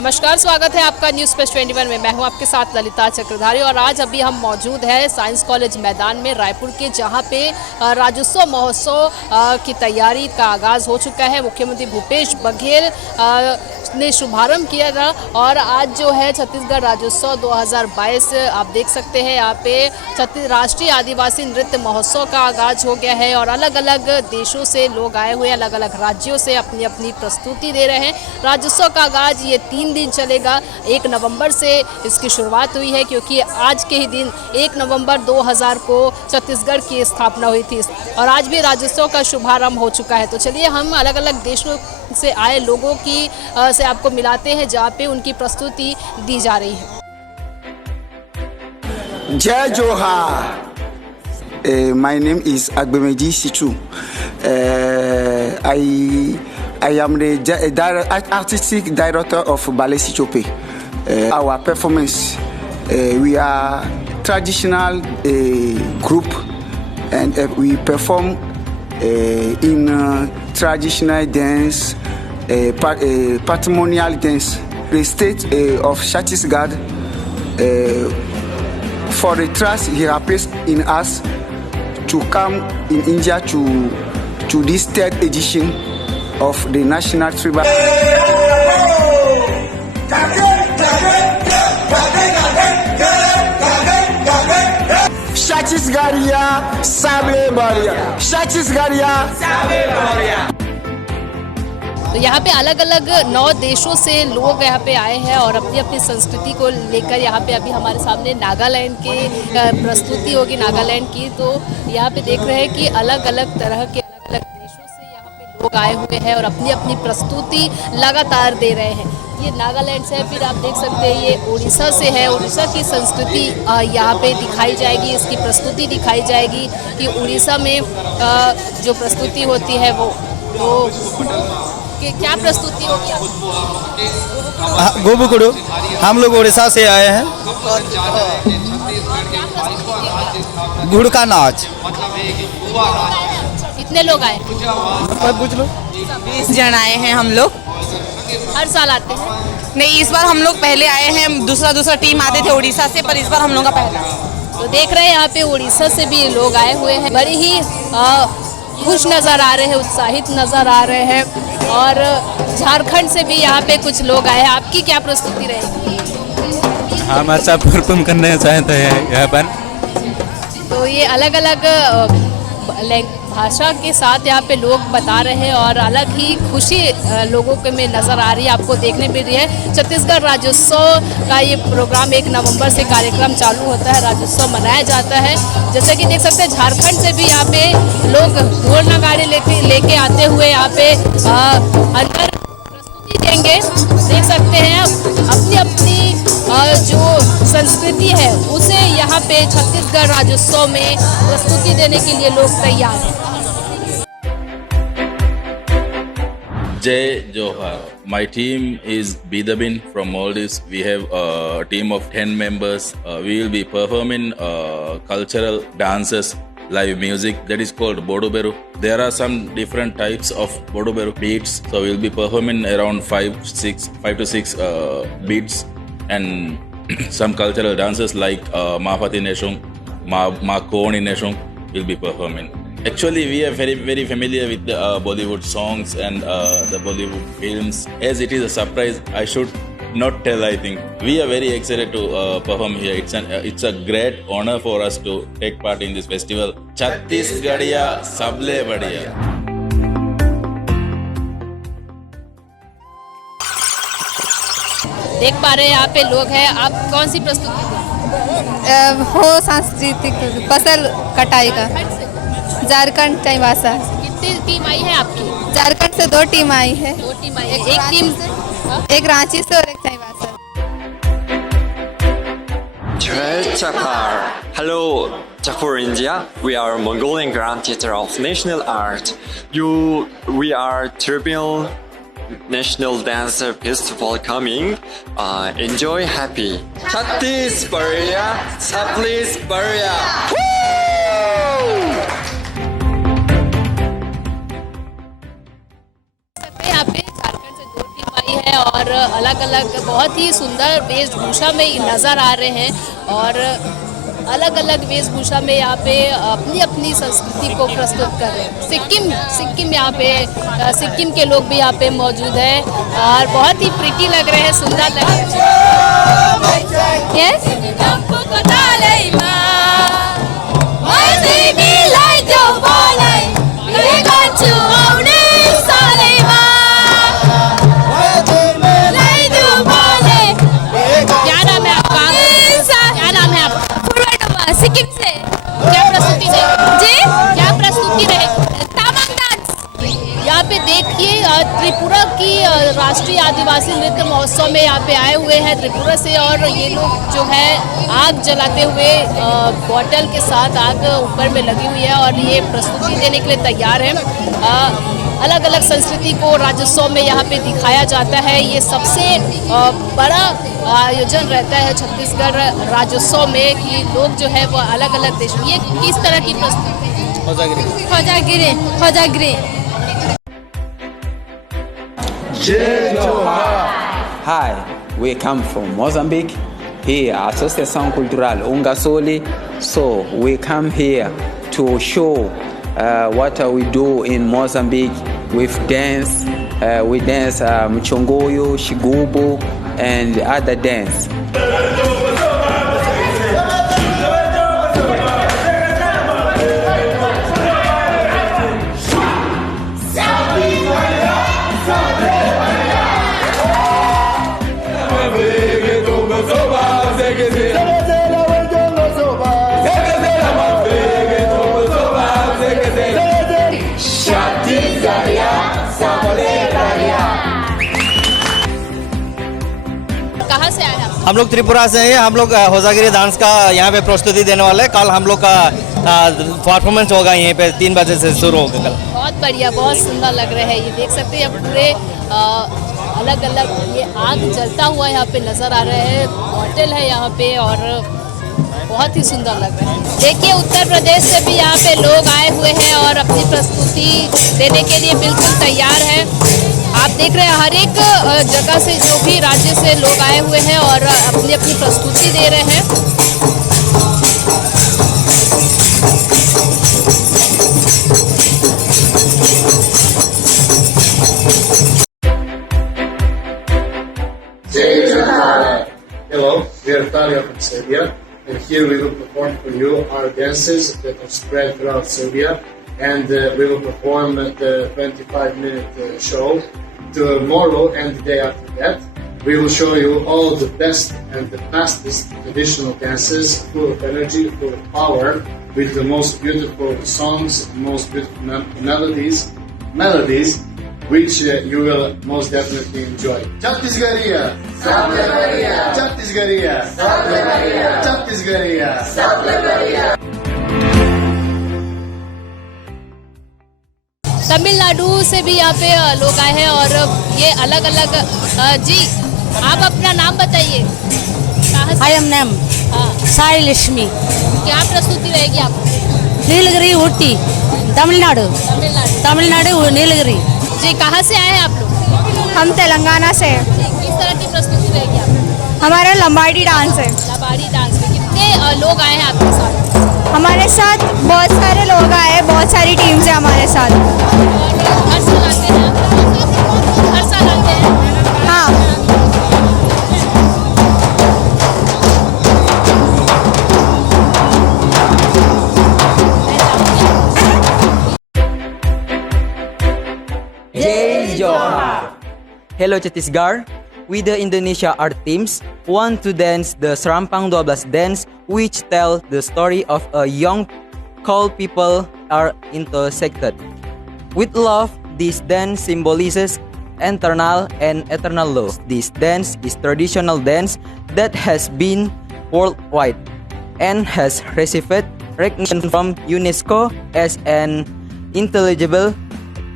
नमस्कार, स्वागत है आपका न्यूज़ प्लस 21 में। मैं हूं आपके साथ ललिता चक्रधारी और आज अभी हम मौजूद हैं साइंस कॉलेज मैदान में रायपुर के, जहां पे राज्योत्सव महोत्सव की तैयारी का आगाज़ हो चुका है। मुख्यमंत्री भूपेश बघेल ने शुभारंभ किया था और आज जो है छत्तीसगढ़ राज्योत्सव 2022 आप देख सकते हैं यहाँ पे राष्ट्रीय आदिवासी नृत्य महोत्सव का आगाज़ हो गया है और अलग अलग देशों से लोग आए हुए, अलग अलग राज्यों से अपनी अपनी प्रस्तुति दे रहे हैं। राज्योत्सव का आगाज़ ये 3 दिन चलेगा। 1 नवंबर से इसकी शुरुआत हुई है, क्योंकि आज के ही दिन 1 नवंबर 2000 को छत्तीसगढ़ की स्थापना हुई थी और आज भी राज्योत्सव का शुभारंभ हो चुका है। तो चलिए हम अलग अलग देशों से आए लोगों की से आपको मिलाते हैं, जहाँ पे उनकी प्रस्तुति दी जा रही है। जय जोहार। My name is Agbemeji Situ. I am the artistic director of Ballet Sichope. Our performance, we are traditional group and we perform in traditional dance, patrimonial dance. The state of Chhattisgarh, for the trust he has placed in us to come in India to this 3rd edition of the National Tribal. Chhattisgarhia Sable Baria, Chhattisgarhia Sable Baria। तो यहाँ पे अलग अलग 9 देशों से लोग यहाँ पे आए हैं और अपनी अपनी संस्कृति को लेकर यहाँ पे अभी हमारे सामने नागालैंड की प्रस्तुति होगी, नागालैंड की। तो यहाँ पे देख रहे हैं कि अलग अलग तरह के अलग अलग देशों से यहाँ पे लोग आए हुए हैं और अपनी अपनी प्रस्तुति लगातार दे रहे हैं। ये नागालैंड से है, फिर आप देख सकते हैं ये उड़ीसा से है। उड़ीसा की संस्कृति यहाँ पे दिखाई जाएगी, इसकी प्रस्तुति दिखाई जाएगी कि उड़ीसा में जो प्रस्तुति होती है वो क्या प्रस्तुति होगी आपकी? गोबुकुड़ू, हम लोग उड़ीसा से आए हैं। गुड़ का नाच। कितने लोग आए? पूछ लो। 20 जन आए हैं हम लोग। हर साल आते हैं? नहीं, इस बार हम लोग पहले आए हैं। दूसरा टीम आते थे उड़ीसा से, पर इस बार हम लोग का पहला। तो देख रहे हैं यहाँ पे उड़ीसा से भी लोग आए हुए हैं। बड़ी ही खुश नज़र आ रहे हैं, उत्साहित नज़र आ रहे हैं। और झारखंड से भी यहाँ पे कुछ लोग आए हैं। आपकी क्या प्रस्तुति रहेगी? हम अच्छा परफॉर्म करना चाहते हैं यहाँ पर। तो ये अलग अलग भाषा के साथ यहाँ पे लोग बता रहे हैं और अलग ही खुशी लोगों के में नज़र आ रही है, आपको देखने मिल रही है। छत्तीसगढ़ राज्योत्सव का ये प्रोग्राम 1 नवंबर से कार्यक्रम चालू होता है, राज्योत्सव मनाया जाता है। जैसे कि देख सकते हैं झारखंड से भी यहाँ पे लोग ढोल नगाड़े लेके आते हुए यहाँ पे अंदर प्रस्तुति देंगे। देख सकते हैं अपनी अपनी जो संस्कृति है उसे यहाँ पे छत्तीसगढ़ राज्योत्सव में प्रस्तुति देने के लिए लोग तैयार हैं। Jai Johar. My team is Bidabin from Maldives. We have a team of 10 members. We will be performing cultural dances, live music that is called Bodo Beru. There are some different types of Bodo Beru beats. So we will be performing around 5 to 6 beats and some cultural dances like Mafati Neshung, Makoni Neshung will be performing. Actually, we are very familiar with the Bollywood songs and the Bollywood films. As it is a surprise, I should not tell. I think we are very excited to perform here. It's a great honor for us to take part in this festival. Chhattisgarhia Sable Badiya. देख पा रहे हैं यहाँ पे लोग हैं। आप कौन सी प्रस्तुति दें? हो सांस्कृतिक फसल कटाई का। झारखंड चाईबासा। कितनी टीम आई है आपकी? झारखंड से 2 टीम आई है। 2 टीम आई है। एक टीम से, एक रांची से और एक Chaibasa. Jai Chakar. Hello, Jaipur, India. We are Mongolian Grand Theatre of National Art. We are Tribal National Dance Festival coming. Enjoy happy. Chhattisgarhia, Chhattisgarhia. यहाँ पे झारखंड से 2 टीम आई है और अलग अलग बहुत ही सुंदर वेशभूषा में नज़र आ रहे हैं और अलग अलग वेशभूषा में यहाँ पे अपनी अपनी संस्कृति को प्रस्तुत कर रहे हैं। सिक्किम यहाँ पे सिक्किम के लोग भी यहाँ पे मौजूद हैं और बहुत ही प्रिटी लग रहे हैं, सुंदर लग रहे हैं। यस सिक्किम से क्या प्रस्तुति जी क्या प्रस्तुति रहे? तामांग डांस। यहाँ पे देखिए त्रिपुरा की राष्ट्रीय आदिवासी नृत्य महोत्सव में यहाँ पे आए हुए हैं त्रिपुरा से और ये लोग जो है आग जलाते हुए बॉटल के साथ आग ऊपर में लगी हुई है और ये प्रस्तुति देने के लिए तैयार है। अलग अलग संस्कृति को राज्योत्सव में यहाँ पे दिखाया जाता है। ये सबसे बड़ा आयोजन रहता है छत्तीसगढ़ राज्योत्सव में कि लोग जो है वो अलग अलग देश ये किस तरह की प्रस्तुति खोजागिरी। Hi, we come from Mozambique. Here, Associação Cultural Ungasoli. So we come here to show what we do in Mozambique with dance. We dance mchongoyo, shigubu, and other dance. कहाँ से आए आप? हम लोग त्रिपुरा से हैं। हम लोग होजागिरी डांस का यहाँ पे प्रस्तुति देने वाले हैं। कल हम लोग का परफॉर्मेंस होगा यहीं पे 3 बजे से शुरू होगा कल। बहुत बढ़िया, बहुत सुंदर लग रहे हैं। ये देख सकते हैं पूरे अलग अलग ये आग जलता हुआ यहाँ पे नज़र आ रहे हैं। होटल है यहाँ पे और बहुत ही सुंदर लग रहा है। देखिए उत्तर प्रदेश से भी यहाँ पे लोग आए हुए हैं और अपनी प्रस्तुति देने के लिए बिल्कुल तैयार है। आप देख रहे हैं हर एक जगह से जो भी राज्य से लोग आए हुए हैं और अपनी अपनी प्रस्तुति दे रहे हैं। Hello, we are Talia from Serbia, and here we will perform for you our dances that are spread throughout Serbia, and we will perform the 25-minute show tomorrow and the day after that. We will show you all the best and the fastest traditional dances, full of energy, full of power, with the most beautiful songs, most beautiful melodies, which you will most definitely enjoy. Chhattisgarhia! Chhattisgarhia! Chhattisgarhia! Tamil Nadu से भी यहाँ पे लोग आए हैं और ये अलग अलग जी आप अपना नाम बताइए। I am name Sai Lakshmi. क्या प्रस्तुति रहेगी आपकी? नीलगिरी ऊटी तमिलनाडु नीलगिरी। जी कहाँ से आए हैं आप लोग? हम तेलंगाना से। किस तरह की प्रस्तुति रहेगी आपकी? हमारा लंबाड़ी डांस है। लंबाड़ी डांस में कितने लोग आए हैं आपके साथ? हमारे साथ बहुत सारे लोग आए, बहुत सारी टीम्स है हमारे साथ। और हर साल आते हैं? हर साल आते हैं? हाँ। Jai Johar! Hello Chhattisgarh! We the Indonesia art teams want to dance the Serampang 12 dance, which tell the story of a young cold people are intersected. With love, this dance symbolizes internal and eternal love. This dance is traditional dance that has been worldwide and has received recognition from UNESCO as an intelligible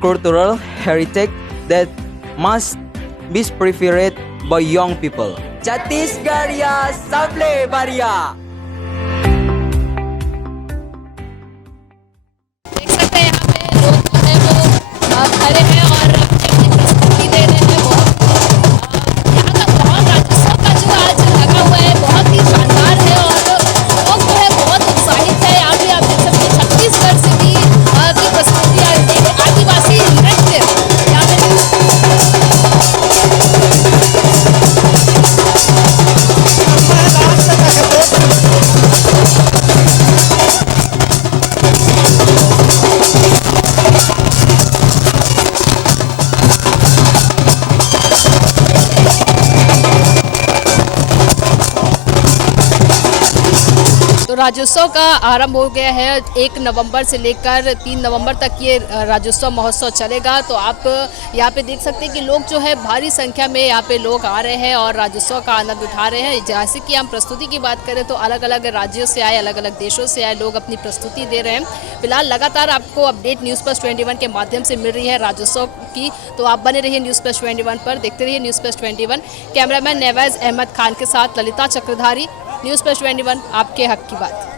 cultural heritage that must be preferred by young people. Chhattisgarhia Sable Baria. देख सकते हैं यहाँ पे लोग जो है वो खड़े हैं और अपनी अपनी प्रस्तुति दे रहे हैं। बहुत राज्योत्सव का आरंभ हो गया है। 1 नवंबर से लेकर 3 नवंबर तक ये राज्योत्सव महोत्सव चलेगा। तो आप यहाँ पे देख सकते हैं कि लोग जो है भारी संख्या में यहाँ पे लोग आ रहे हैं और राज्योत्सव का आनंद उठा रहे हैं। जैसे कि हम प्रस्तुति की बात करें तो अलग अलग राज्यों से आए, अलग अलग देशों से आए लोग अपनी प्रस्तुति दे रहे हैं। फिलहाल लगातार आपको अपडेट न्यूज़ प्लस 21 के माध्यम से मिल रही है राज्योत्सव की। तो आप बने रहिए न्यूज़ प्लस 21 पर, देखते रहिए News Plus 21। Cameraman Nawaz Ahmad Khan के साथ ललिता चक्रधारी, न्यूज़ प्लस 21, आपके हक की बात।